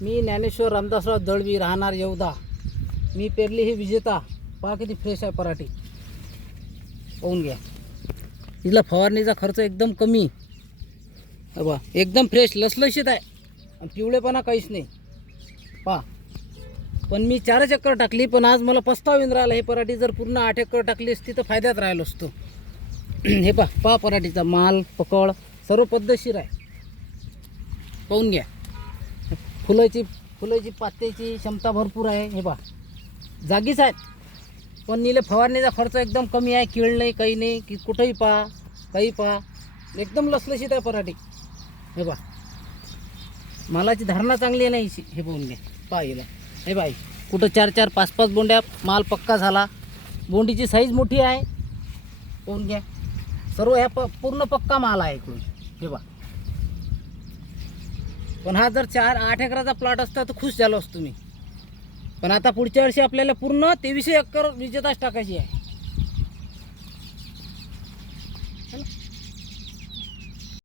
मी ज्ञानेश्वर रामदासराव दळवी राहणार येवदा. मी पेरली ही विजेता. पहा किती फ्रेश आहे पराठी. पाहून घ्या. हिला फवारणीचा खर्च एकदम कमी. बा एकदम फ्रेश लसलशीत आहे. आणि पिवळेपणा काहीच नाही. पहा. पण मी चार चक्कर टाकली पण आज मला पस्ताव येऊन राहिला. हे पराठी जर पूर्ण आठ एकर टाकली असती तर फायद्यात राहिलो असतो. हे पहा पहा पराठीचा माल पकड सर्व पद्धतशीर आहे. पाहून घ्या. फुलाची फुलाची पात्याची क्षमता भरपूर आहे हे पहा. जागीच आहेत पण निले फवारणीचा खर्च एकदम कमी आहे किळ नाही काही नाही की कुठंही पहा काही पहा. एकदम लसलशीत आहे पराठी. हे पहा. मालाची धारणा चांगली आहे नाही हे पाहून घ्या. पहा हिला. हे बाई कुठं चार चार पाच पाच बोंड्या माल पक्का झाला. बोंडीची साईज मोठी आहे. कोण घ्या. सर्व ह्या प पूर्ण पक्का माल आहे इकडून. हे बा पण हा जर चार आठ एकराचा प्लॉट असता तर खुश झालो असतो मी. पण आता पुढच्या वर्षी आपल्याला पूर्ण तेवीसशे एकर विजेताच टाकायची आहे.